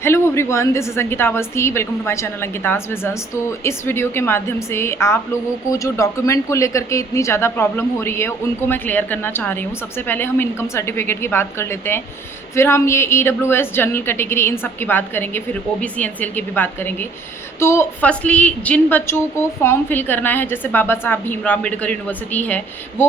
Hello everyone, this is Ankita Awasthi. Welcome to my channel Ankita's visions. तो इस video के माध्यम से आप लोगों को जो डॉक्यूमेंट को लेकर के इतनी ज़्यादा प्रॉब्लम हो रही है उनको मैं क्लियर करना चाह रही हूँ। सबसे पहले हम इनकम सर्टिफिकेट की बात कर लेते हैं, फिर हम ये ईडब्ल्यूएस जनरल कैटेगरी इन सब की बात करेंगे, फिर ओबीसी एनसीएल की भी बात करेंगे। तो फर्स्टली जिन बच्चों को फॉर्म फिल करना है, जैसे बाबा साहब भीमराव अम्बेडकर यूनिवर्सिटी है, वो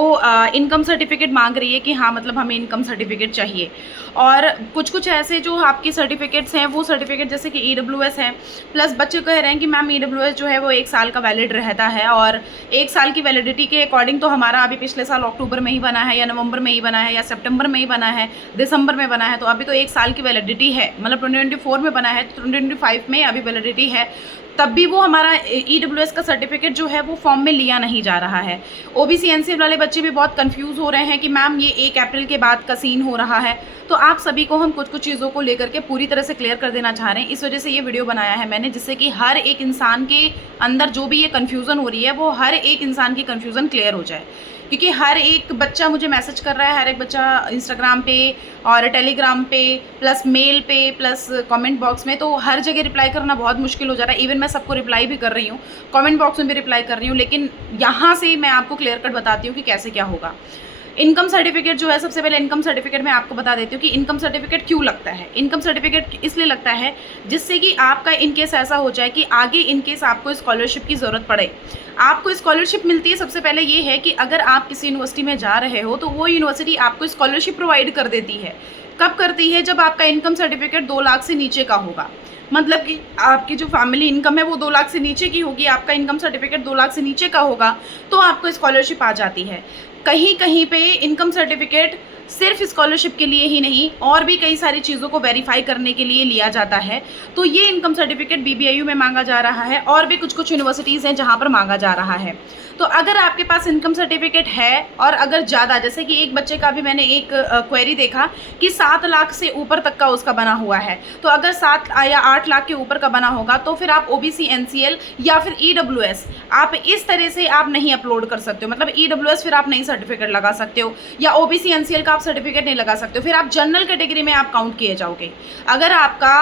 इनकम सर्टिफिकेट मांग रही है कि हाँ मतलब हमें इनकम सर्टिफिकेट चाहिए। और कुछ कुछ ऐसे जो आपकी सर्टिफिकेट्स हैं, वो सर्टिफिकेट जैसे कि ईडब्ल्यूएस है, प्लस बच्चे कह रहे हैं कि मैम ईडब्ल्यूएस जो है वो 1 साल का वैलिड रहता है, और 1 साल की वैलिडिटी के अकॉर्डिंग तो हमारा अभी पिछले साल अक्टूबर में ही बना है, या नवंबर में ही बना है, या सितंबर में ही बना है, दिसंबर में बना है, तो अभी तो 1 साल की वैलिडिटी है। मतलब 2024 में बना है तो 2025 में अभी वैलिडिटी है, तब भी वो हमारा ईडब्ल्यूएस का सर्टिफिकेट जो है वो फॉर्म में लिया नहीं जा रहा है। ओबीसी एनसीएल वाले बच्चे भी बहुत कंफ्यूज हो रहे हैं कि मैम ये 1 अप्रैल के बाद का सीन हो रहा है। तो आप सभी को हम कुछ कुछ चीज़ों को लेकर के पूरी तरह से क्लियर कर देना चाह रहे हैं। इस वजह से ये वीडियो बनाया है मैंने, जिससे कि हर एक इंसान के अंदर जो भी ये कन्फ्यूज़न हो रही है वो हर एक इंसान की कन्फ्यूज़न क्लियर हो जाए। क्योंकि हर एक बच्चा मुझे मैसेज कर रहा है, हर एक बच्चा इंस्टाग्राम पे और टेलीग्राम पे, प्लस मेल पे, प्लस कमेंट बॉक्स में, तो हर जगह रिप्लाई करना बहुत मुश्किल हो जा रहा है। इवन मैं सबको रिप्लाई भी कर रही हूँ, कमेंट बॉक्स में भी रिप्लाई कर रही हूँ, लेकिन यहाँ से मैं आपको क्लियर कट बताती हूँ कि कैसे क्या होगा। इनकम सर्टिफिकेट जो है, सबसे पहले इनकम सर्टिफिकेट मैं आपको बता देती हूँ कि इनकम सर्टिफिकेट क्यों लगता है। इनकम सर्टिफिकेट इसलिए लगता है जिससे कि आपका इनकेस ऐसा हो जाए कि आगे इनकेस आपको स्कॉलरशिप की ज़रूरत पड़े, आपको स्कॉलरशिप मिलती है। सबसे पहले ये है कि अगर आप किसी यूनिवर्सिटी में जा रहे हो तो वो यूनिवर्सिटी आपको स्कॉलरशिप प्रोवाइड कर देती है। कब करती है? जब आपका इनकम सर्टिफिकेट 2 लाख से नीचे का होगा। मतलब कि आपकी जो फैमिली इनकम है वो 2 लाख से नीचे की होगी, आपका इनकम सर्टिफिकेट 2 लाख से नीचे का होगा, तो आपको स्कॉलरशिप आ जाती है। कहीं कहीं पे इनकम सर्टिफिकेट सिर्फ स्कॉलरशिप के लिए ही नहीं, और भी कई सारी चीज़ों को वेरीफाई करने के लिए लिया जाता है। तो ये इनकम सर्टिफिकेट बीबीआईयू में मांगा जा रहा है, और भी कुछ कुछ यूनिवर्सिटीज़ हैं जहाँ पर मांगा जा रहा है। तो अगर आपके पास इनकम सर्टिफिकेट है, और अगर ज़्यादा, जैसे कि एक बच्चे का भी मैंने एक क्वेरी देखा कि 7 लाख से ऊपर तक का उसका बना हुआ है, तो अगर 7 या 8 लाख के ऊपर का बना होगा तो फिर आप ओबीसी एनसीएल या फिर ईडब्ल्यूएस आप इस तरह से आप नहीं अपलोड कर सकते हो। मतलब ईडब्ल्यूएस फिर आप नहीं सर्टिफिकेट लगा सकते हो, या ओबीसी एनसीएल का आप सर्टिफिकेट नहीं लगा सकते हो, फिर आप जनरल कैटेगरी में आप काउंट किए जाओगे। अगर आपका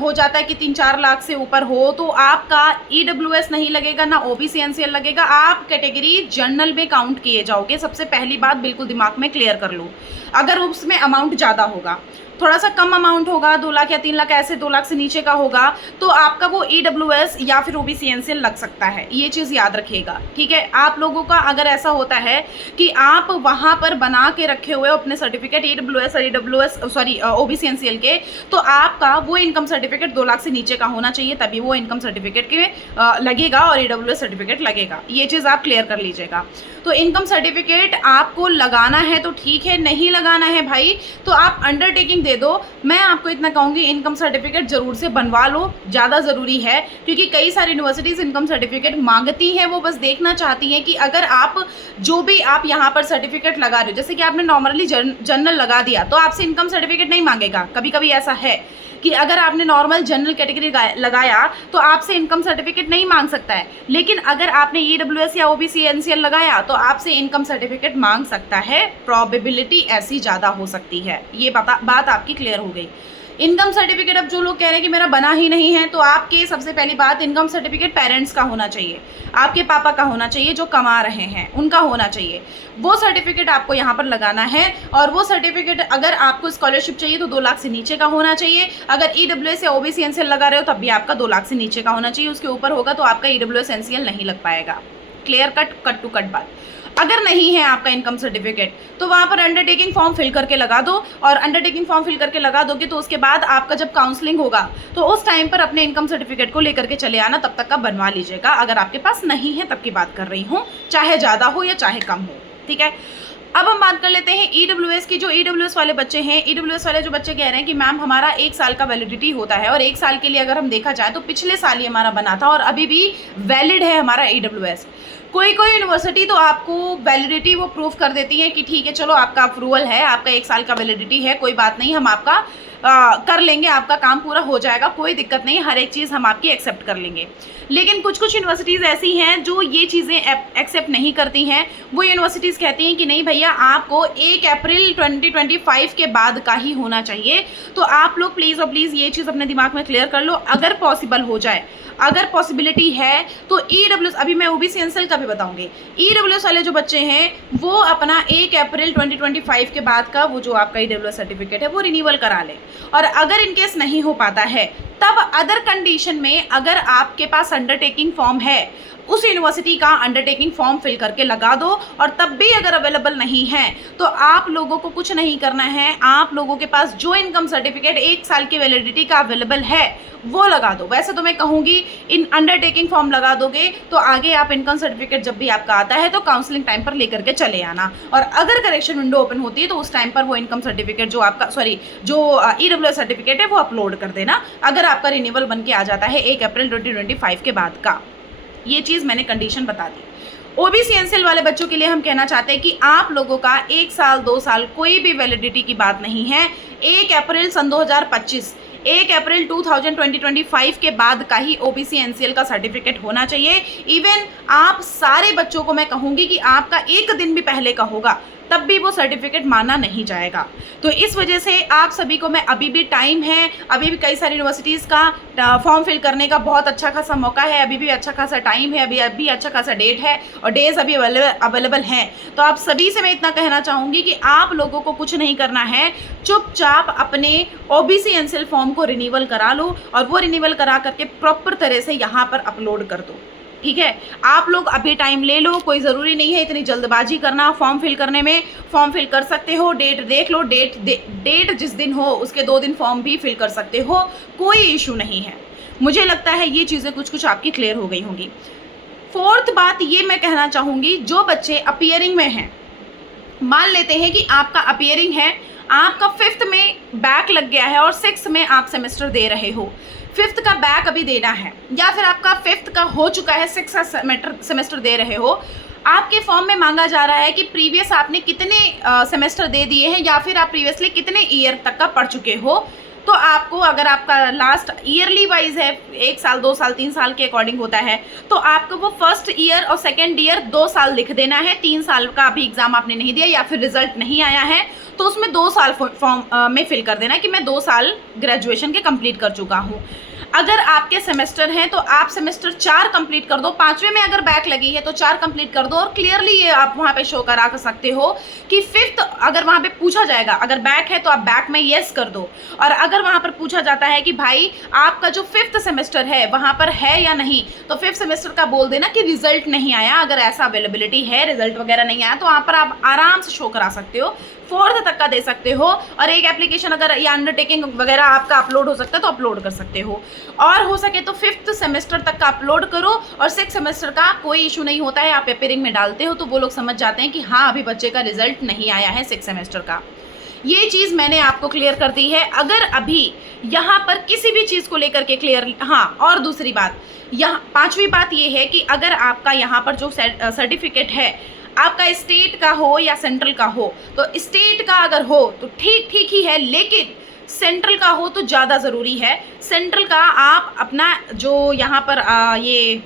हो जाता है कि 3-4 लाख से ऊपर हो, तो आपका ईडब्ल्यूएस नहीं लगेगा, ना ओबीसी एनसीएल लगेगा, आप कैटेगरी जनरल में काउंट किए जाओगे। सबसे पहली बात बिल्कुल दिमाग में क्लियर कर लो। अगर उसमें अमाउंट ज़्यादा होगा, थोड़ा सा कम अमाउंट होगा, 2 लाख या 3 लाख, ऐसे 2 लाख से नीचे का होगा, तो आपका वो ईडब्ल्यूएस या फिर ओबीसी एनसीएल लग सकता है। ये चीज़ याद रखिएगा, ठीक है। आप लोगों का अगर ऐसा होता है कि आप वहाँ पर बना के रखे हुए हो अपने सर्टिफिकेट ईडब्ल्यूएस ओबीसी एनसीएल के, तो आपका वो इनकम सर्टिफिकेट 2 लाख से नीचे का होना चाहिए, तभी वो इनकम सर्टिफिकेट के लगेगा और ईडब्ल्यूएस सर्टिफिकेट लगेगा। ये चीज़ आप क्लियर कर लीजिएगा। तो इनकम सर्टिफिकेट आपको लगाना है तो ठीक है, नहीं लगाना है भाई तो आप अंडरटेकिंग दे दो। मैं आपको इतना कहूँगी, इनकम सर्टिफिकेट ज़रूर से बनवा लो, ज़्यादा ज़रूरी है, क्योंकि कई सारी यूनिवर्सिटीज़ इनकम सर्टिफिकेट मांगती हैं। वो बस देखना चाहती हैं कि अगर आप जो भी आप यहाँ पर सर्टिफिकेट लगा रहे हो, जैसे कि आपने नॉर्मली जनरल लगा दिया, तो आपसे इनकम सर्टिफिकेट नहीं मांगेगा। कभी कभी ऐसा है कि अगर आपने नॉर्मल जनरल कैटेगरी लगाया तो आपसे इनकम सर्टिफिकेट नहीं मांग सकता है, लेकिन अगर आपने ईडब्ल्यूएस या ओबीसी एनसीएल लगाया तो आपसे इनकम सर्टिफिकेट मांग सकता है। प्रोबेबिलिटी ऐसी ज़्यादा हो सकती है। ये बात आपकी क्लियर हो गई। इनकम सर्टिफिकेट, अब जो लोग कह रहे हैं कि मेरा बना ही नहीं है, तो आपके सबसे पहली बात, इनकम सर्टिफिकेट पेरेंट्स का होना चाहिए, आपके पापा का होना चाहिए, जो कमा रहे हैं उनका होना चाहिए। वो सर्टिफिकेट आपको यहाँ पर लगाना है, और वो सर्टिफिकेट अगर आपको स्कॉलरशिप चाहिए तो 2 लाख से नीचे का होना चाहिए। अगर ईडब्ल्यूएस या ओबीसी एनसीएल लगा रहे हो तब भी आपका 2 लाख से नीचे का होना चाहिए। उसके ऊपर होगा तो आपका ईडब्ल्यूएस एनसीएल नहीं लग पाएगा। क्लियर कट टू कट बात। अगर नहीं है आपका इनकम सर्टिफिकेट तो वहाँ पर अंडरटेकिंग फॉर्म फिल करके लगा दो, और अंडरटेकिंग फॉर्म फिल करके लगा दोगे तो उसके बाद आपका जब काउंसलिंग होगा तो उस टाइम पर अपने इनकम सर्टिफिकेट को लेकर के चले आना, तब तक का बनवा लीजिएगा। अगर आपके पास नहीं है तब की बात कर रही हूँ, चाहे ज़्यादा हो या चाहे कम हो, ठीक है। अब हम बात कर लेते हैं ईडब्ल्यूएस की। जो ईडब्ल्यूएस वाले बच्चे हैं, ईडब्ल्यूएस वाले जो बच्चे कह रहे हैं कि मैम हमारा 1 साल का वैलिडिटी होता है, और 1 साल के लिए अगर हम देखा जाए तो पिछले साल ही हमारा बना था और अभी भी वैलिड है हमारा ईडब्ल्यूएस। कोई यूनिवर्सिटी तो आपको वैलिडिटी वो प्रूफ कर देती है कि ठीक है चलो आपका अप्रूवल है, आपका 1 साल का वैलिडिटी है, कोई बात नहीं, हम आपका कर लेंगे, आपका काम पूरा हो जाएगा, कोई दिक्कत नहीं, हर एक चीज़ हम आपकी एक्सेप्ट कर लेंगे। लेकिन कुछ कुछ यूनिवर्सिटीज़ ऐसी हैं जो ये चीज़ें एक्सेप्ट नहीं करती हैं। वो यूनिवर्सिटीज़ कहती हैं कि नहीं भैया, आपको 1 अप्रैल 2025 के बाद का ही होना चाहिए। तो आप लोग प्लीज़ और प्लीज़ ये चीज़ अपने दिमाग में क्लियर कर लो। अगर पॉसिबल हो जाए, अगर पॉसिबिलिटी है तो ईडब्ल्यूएस, अभी मैं ओबीसी एनसीएल का भी बताऊंगी, ईडब्ल्यूएस वाले जो बच्चे हैं वो अपना 1 अप्रैल 2025 के बाद का वो जो आपका ईडब्ल्यूएस सर्टिफिकेट है वो रिन्यूअल करा लें। और अगर इनकेस नहीं हो पाता है तब अदर कंडीशन में अगर आपके पास अंडरटेकिंग फॉर्म है, उस यूनिवर्सिटी का अंडरटेकिंग फॉर्म फिल करके लगा दो। और तब भी अगर अवेलेबल नहीं है तो आप लोगों को कुछ नहीं करना है, आप लोगों के पास जो इनकम सर्टिफिकेट 1 साल की वैलिडिटी का अवेलेबल है वो लगा दो। वैसे तो मैं कहूँगी इन अंडरटेकिंग फॉर्म लगा दोगे तो आगे आप इनकम सर्टिफिकेट जब भी आपका आता है तो काउंसलिंग टाइम पर लेकर के चले आना। और अगर करेक्शन विंडो ओपन होती है तो उस टाइम पर वो इनकम सर्टिफिकेट जो आपका जो ईडब्ल्यूएस सर्टिफिकेट है वो अपलोड कर देना, अगर आपका रिन्यूअल बन के आ जाता है 1 अप्रैल 2025 के बाद का। ये चीज़ मैंने कंडीशन बता दी। ओबीसी एनसीएल वाले बच्चों के लिए हम कहना चाहते हैं कि आप लोगों का 1 साल 2 साल कोई भी वैलिडिटी की बात नहीं है। 1 अप्रैल सन 2025, 1 अप्रैल 2025 के बाद का ही ओबीसी एनसीएल का सर्टिफिकेट होना चाहिए। इवन आप सारे बच्चों को मैं कहूँगी कि आपका 1 दिन भी पहले का होगा तब भी वो सर्टिफिकेट माना नहीं जाएगा। तो इस वजह से आप सभी को मैं, अभी भी टाइम है, अभी भी कई सारी यूनिवर्सिटीज़ का फॉर्म फिल करने का बहुत अच्छा खासा मौका है, अभी भी अच्छा खासा टाइम है, अभी अच्छा खासा डेट है और डेज अभी अवेलेबल हैं। तो आप सभी से मैं इतना कहना चाहूँगी कि आप लोगों को कुछ नहीं करना है, चुपचाप अपने ओबीसी एनसीएल फॉर्म को रिन्यूअल करा लो और वो रिन्यूअल करा करके प्रॉपर तरह से यहाँ पर अपलोड कर दो। ठीक है, आप लोग अभी टाइम ले लो, कोई ज़रूरी नहीं है इतनी जल्दबाजी करना फॉर्म फिल करने में। फॉर्म फिल कर सकते हो, डेट देख लो, डेट जिस दिन हो उसके 2 दिन फॉर्म भी फिल कर सकते हो, कोई इशू नहीं है। मुझे लगता है ये चीज़ें कुछ आपकी क्लियर हो गई होंगी। 4th बात ये मैं कहना चाहूँगी, जो बच्चे अपीयरिंग में हैं, मान लेते हैं कि आपका अपीयरिंग है, आपका 5th में बैक लग गया है और 6th में आप सेमेस्टर दे रहे हो, 5th का बैक अभी देना है या फिर आपका 5th का हो चुका है, 6th सेमेस्टर दे रहे हो, आपके फॉर्म में मांगा जा रहा है कि प्रीवियस आपने कितने सेमेस्टर दे दिए हैं या फिर आप प्रीवियसली कितने ईयर तक का पढ़ चुके हो। तो आपको, अगर आपका लास्ट ईयरली वाइज है, 1 साल 2 साल 3 साल के अकॉर्डिंग होता है, तो आपको वो 1st ईयर और 2nd ईयर 2 साल लिख देना है। 3 साल का अभी एग्जाम आपने नहीं दिया या फिर रिजल्ट नहीं आया है तो उसमें 2 साल फॉर्म में फिल कर देना कि मैं 2 साल ग्रेजुएशन के कंप्लीट कर चुका हूँ। अगर आपके सेमेस्टर हैं तो आप सेमेस्टर 4 कंप्लीट कर दो, 5वें में अगर बैक लगी है तो 4 कंप्लीट कर दो और क्लियरली ये आप वहाँ पे शो करा सकते हो कि 5th, अगर वहाँ पे पूछा जाएगा, अगर बैक है तो आप बैक में येस कर दो। और अगर वहाँ पर पूछा जाता है कि भाई आपका जो 5th सेमेस्टर है वहाँ पर है या नहीं, तो 5th सेमेस्टर का बोल देना कि रिजल्ट नहीं आया। अगर ऐसा अवेलेबिलिटी है, रिजल्ट वगैरह नहीं आया, तो वहाँ पर आप आराम से शो करा सकते हो, 4th तक का दे सकते हो। और एक एप्लीकेशन अगर या अंडरटेकिंग वगैरह आपका अपलोड हो सकता है तो अपलोड कर सकते हो। और हो सके तो 5th सेमेस्टर तक का अपलोड करो और 6th सेमेस्टर का कोई इशू नहीं होता है, आप पेपरिंग में डालते हो तो वो लोग समझ जाते हैं कि हाँ अभी बच्चे का रिजल्ट नहीं आया है 6th सेमेस्टर का। ये चीज़ मैंने आपको क्लियर कर दी है। अगर अभी यहाँ पर किसी भी चीज़ को लेकर के क्लियर, हाँ और दूसरी बात, यहाँ 5वीं बात ये है कि अगर आपका यहाँ पर जो सर्टिफिकेट है आपका स्टेट का हो या सेंट्रल का हो, तो स्टेट का अगर हो तो ठीक ही है, लेकिन सेंट्रल का हो तो ज़्यादा ज़रूरी है। सेंट्रल का आप अपना जो यहाँ पर ये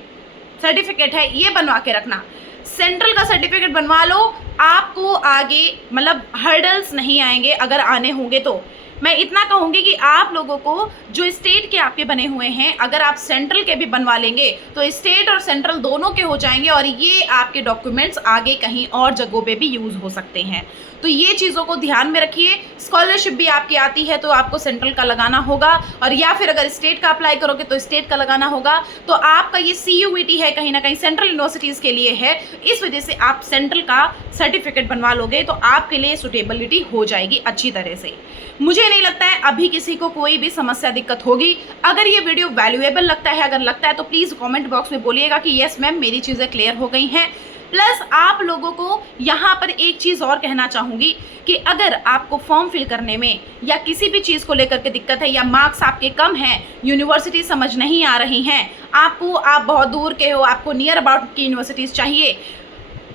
सर्टिफिकेट है ये बनवा के रखना, सेंट्रल का सर्टिफिकेट बनवा लो, आपको आगे मतलब हर्डल्स नहीं आएंगे। अगर आने होंगे तो मैं इतना कहूँगी कि आप लोगों को जो स्टेट के आपके बने हुए हैं, अगर आप सेंट्रल के भी बनवा लेंगे तो स्टेट और सेंट्रल दोनों के हो जाएंगे और ये आपके डॉक्यूमेंट्स आगे कहीं और जगहों पे भी यूज़ हो सकते हैं। तो ये चीज़ों को ध्यान में रखिए। स्कॉलरशिप भी आपकी आती है तो आपको सेंट्रल का लगाना होगा, और या फिर अगर स्टेट का अप्लाई करोगे तो स्टेट का लगाना होगा। तो आपका ये CUET है, कहीं ना कहीं सेंट्रल यूनिवर्सिटीज़ के लिए है, इस वजह से आप सेंट्रल का सर्टिफिकेट बनवा लोगे तो आपके लिए सुटेबिलिटी हो जाएगी अच्छी तरह से। मुझे नहीं लगता है अभी किसी को कोई भी समस्या दिक्कत होगी। अगर ये वीडियो वैल्यूएबल लगता है, अगर लगता है तो प्लीज़ कमेंट बॉक्स में बोलिएगा कि यस मैम मेरी चीज़ें क्लियर हो गई हैं। प्लस आप लोगों को यहाँ पर एक चीज़ और कहना चाहूँगी कि अगर आपको फॉर्म फिल करने में या किसी भी चीज़ को लेकर के दिक्कत है या मार्क्स आपके कम हैं, यूनिवर्सिटी समझ नहीं आ रही हैं, आप बहुत दूर के हो, आपको नियर अबाउट की यूनिवर्सिटीज़ चाहिए,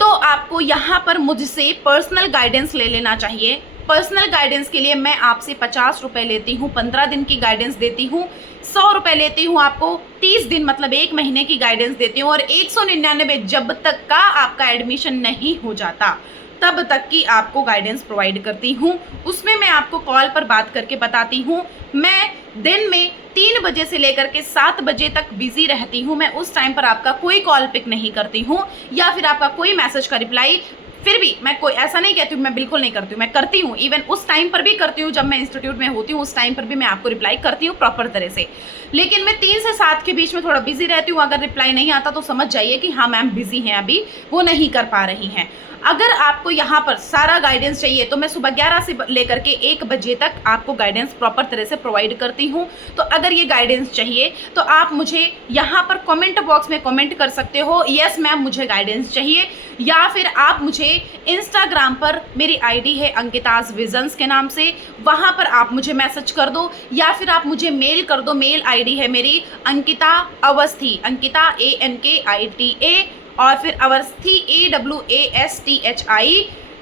तो आपको यहाँ पर मुझसे पर्सनल गाइडेंस ले लेना चाहिए। पर्सनल गाइडेंस के लिए मैं आपसे 50 रुपये लेती हूँ, 15 दिन की गाइडेंस देती हूँ, 100 रुपये लेती हूँ आपको 30 दिन मतलब 1 महीने की गाइडेंस देती हूँ, और 199 जब तक का आपका एडमिशन नहीं हो जाता तब तक की आपको गाइडेंस प्रोवाइड करती हूँ। उसमें मैं आपको कॉल पर बात करके बताती हूँ। मैं दिन में 3 बजे से लेकर के 7 बजे तक बिजी रहती हूँ। मैं उस टाइम पर आपका कोई कॉल पिक नहीं करती हूँ या फिर आपका कोई मैसेज का रिप्लाई, फिर भी मैं कोई ऐसा नहीं कहती हूँ मैं बिल्कुल नहीं करती हूँ, मैं करती हूँ। इवन उस टाइम पर भी करती हूँ जब मैं इंस्टीट्यूट में होती हूँ, उस टाइम पर भी मैं आपको रिप्लाई करती हूँ प्रॉपर तरह से। लेकिन मैं 3 से 7 के बीच में थोड़ा बिजी रहती हूँ। अगर रिप्लाई नहीं आता तो समझ जाइए कि हाँ मैम बिजी हैं, अभी वो नहीं कर पा रही हैं। अगर आपको यहाँ पर सारा गाइडेंस चाहिए तो मैं सुबह 11 से लेकर के 1 बजे तक आपको गाइडेंस प्रॉपर तरह से प्रोवाइड करती हूँ। तो अगर ये गाइडेंस चाहिए तो आप मुझे यहाँ पर कमेंट बॉक्स में कमेंट कर सकते हो, यस मैम मुझे गाइडेंस चाहिए, या फिर आप मुझे इंस्टाग्राम पर, मेरी आईडी है अंकिताज विजन्स के नाम से, वहाँ पर आप मुझे मैसेज कर दो, या फिर आप मुझे मेल कर दो। मेल आईडी है मेरी अंकिता अवस्थी, अंकिता ANKITA और फिर अवस्थी AWASTHI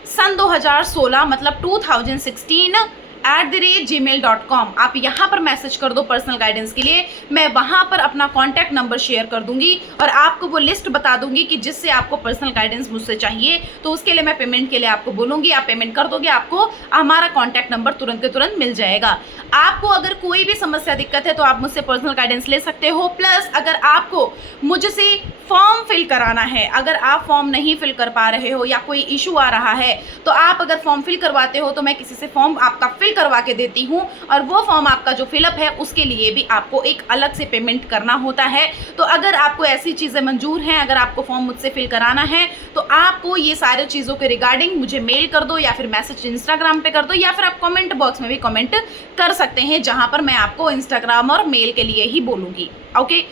सन 2016 मतलब 2016 @gmail.com। आप यहाँ पर मैसेज कर दो पर्सनल गाइडेंस के लिए। मैं वहाँ पर अपना कॉन्टैक्ट नंबर शेयर कर दूंगी और आपको वो लिस्ट बता दूंगी कि जिससे आपको पर्सनल गाइडेंस मुझसे चाहिए, तो उसके लिए मैं पेमेंट के लिए आपको बोलूँगी, आप पेमेंट कर दोगे, आपको हमारा कॉन्टैक्ट नंबर तुरंत के तुरंत मिल जाएगा। आपको अगर कोई भी समस्या दिक्कत है तो आप मुझसे पर्सनल गाइडेंस ले सकते हो। प्लस अगर आपको मुझसे फॉर्म फिल कराना है, अगर आप फॉर्म नहीं फिल कर पा रहे हो या कोई इशू आ रहा है, तो आप अगर फॉर्म फिल करवाते हो तो मैं किसी से फॉर्म आपका फिल करवा के देती हूँ, और वो फॉर्म आपका जो फिलअप है उसके लिए भी आपको एक अलग से पेमेंट करना होता है। तो अगर आपको ऐसी चीज़ें मंजूर हैं, अगर आपको फॉर्म मुझसे फिल कराना है, तो आपको ये सारी चीज़ों के रिगार्डिंग मुझे मेल कर दो या फिर मैसेज इंस्टाग्राम पे कर दो, या फिर आप कमेंट बॉक्स में भी कमेंट कर सकते हैं, जहाँ पर मैं आपको इंस्टाग्राम और मेल के लिए ही बोलूँगी। ओके,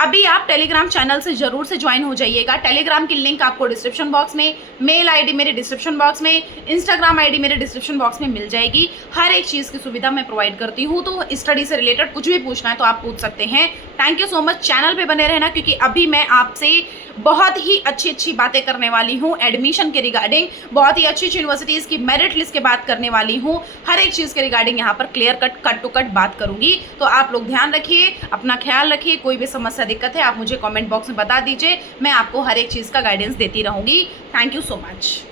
अभी आप टेलीग्राम चैनल से जरूर से ज्वाइन हो जाइएगा। टेलीग्राम की लिंक आपको डिस्क्रिप्शन बॉक्स में, मेल आईडी मेरे डिस्क्रिप्शन बॉक्स में, इंस्टाग्राम आईडी मेरे डिस्क्रिप्शन बॉक्स में मिल जाएगी। हर एक चीज़ की सुविधा मैं प्रोवाइड करती हूँ, तो स्टडी से रिलेटेड कुछ भी पूछना है तो आप पूछ सकते हैं। Thank you so much. Channel पे बने रहना, क्योंकि अभी मैं आपसे बहुत ही अच्छी अच्छी बातें करने वाली हूँ एडमिशन के रिगार्डिंग, बहुत ही अच्छी अच्छी यूनिवर्सिटीज़ की मेरिट लिस्ट की बात करने वाली हूँ। हर एक चीज़ के रिगार्डिंग यहाँ पर क्लियर कट टू कट बात करूँगी। तो आप लोग ध्यान रखिए, अपना ख्याल रखिए। कोई भी समस्या दिक्कत है आप मुझे कमेंट बॉक्स में बता दीजिए, मैं आपको हर एक चीज़ का गाइडेंस देती रहूँगी। Thank you so much.